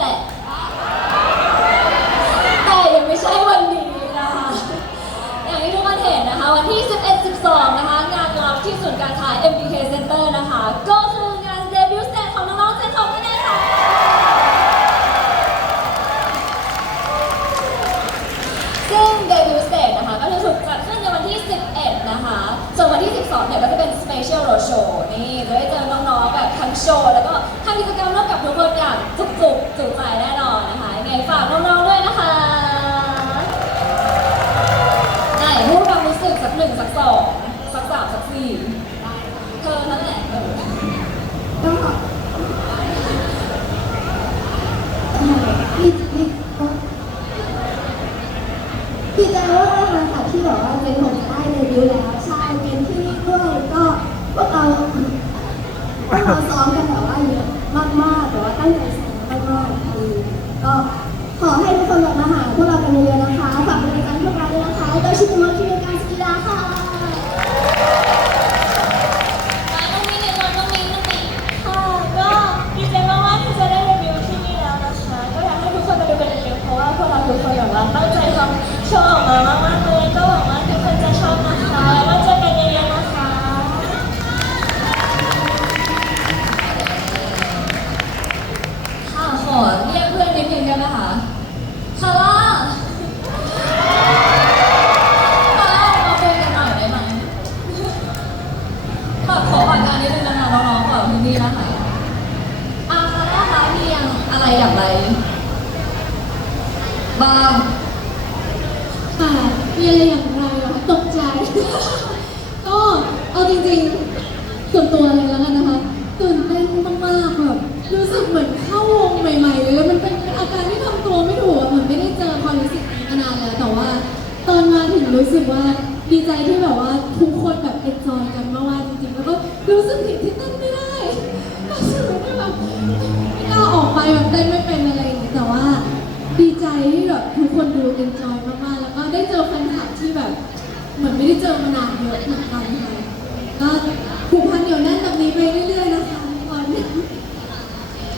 แหละ แต่ยังไม่ใช่วันนี้นะคะ อย่างที่ทุกคนเห็นนะคะ วันที่ 11 12 นะคะ งานรับที่ศูนย์การค้า MBK Center นะคะ ก็คืองานเดบิวต์สเตจของน้องๆเซนทองนั่นเค่ะ ซึ่งเดบิวต์สเตจนะคะ ก็จะถูกจัดขึ้นในวันที่ 11 นะคะ ส่วนวันที่ 12 เนี่ยก็จะเป็นสเปเชียลโรดโชว์นี่จะได้เจอน้องๆแบบทั้งโชว์แล้วก็ ดีใจมากเลยค่ะที่แบบว่าเป็นคนได้เดบิวแล้วใช่เป็นที่นี่ด้วยก็พวกเราพวกเราซ้อมกันแบบว่าเยอะมากๆแต่ว่าตั้งใจซ้อมมากๆคือก็ขอให้ทุกคนแบบมาหาพวกเรากันเยอะๆนะคะ อะไรอย่างไร บ้างค่ะมีอะไรอย่างไรเหรอตกใจ ก็เอาจริงๆ ส่วนตัวเลยแล้วกันนะคะตื่นเต้นมากๆแบบรู้สึกเหมือนเข้าวงใหม่ๆเลยมันเป็นอาการที่ทำตัวไม่ถูกอะเหมือนไม่ได้เจอความรู้สึกนี้มานานแล้วแต่ว่า ตอนมาถึงรู้สึกว่าดีใจที่แบบว่าทุกคนแบบเอนจอยกันมากๆจริงๆแล้วก็รู้สึกผิดที่เต้น ไปแบบเต้นไม่เป็นอะไรอย่างเงี้ยแต่ว่า ดีใจที่แบบทุกคนดูเอนจอยมากๆแล้วก็ได้เจอแฟนคลับที่แบบ เหมือนไม่ได้เจอมานานเยอะเหมือนกันค่ะก็ผูกพันเหนียวแน่นแบบนี้ไปเรื่อยๆนะคะทุกคนอะ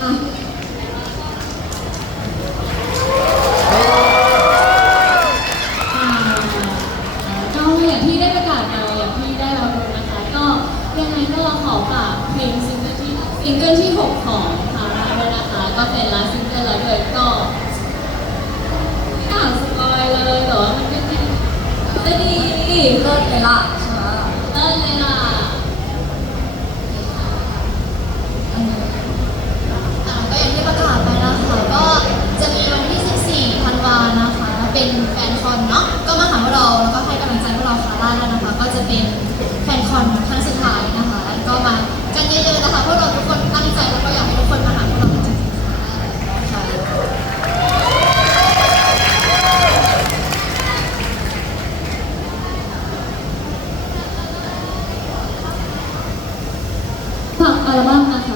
อ่าก็อย่างที่ได้ประกาศมาอย่างที่ได้รับรู้นะคะ ก็ยังไงก็ขอฝากเพลงซิงเกิลที่ซิงเกิลที่ 6 ของ นะคะ ก็เป็นลาซิงเกิลแล้วด้วยก็ไม่อยากสปอยเลยแต่ว่ามันก็ดีก็ดีเลิศเลยล่ะใช่เลิศเลยล่ะอ่าก็อย่างที่ประกาศไปนะคะก็จะมีวันที่ 14 ธันวานะคะ เป็นแฟนคอนเนาะก็มาหาพวกเราแล้วก็ให้กำลังใจพวกเราคาร่าแล้วนะคะ ก็จะเป็น 好了吗？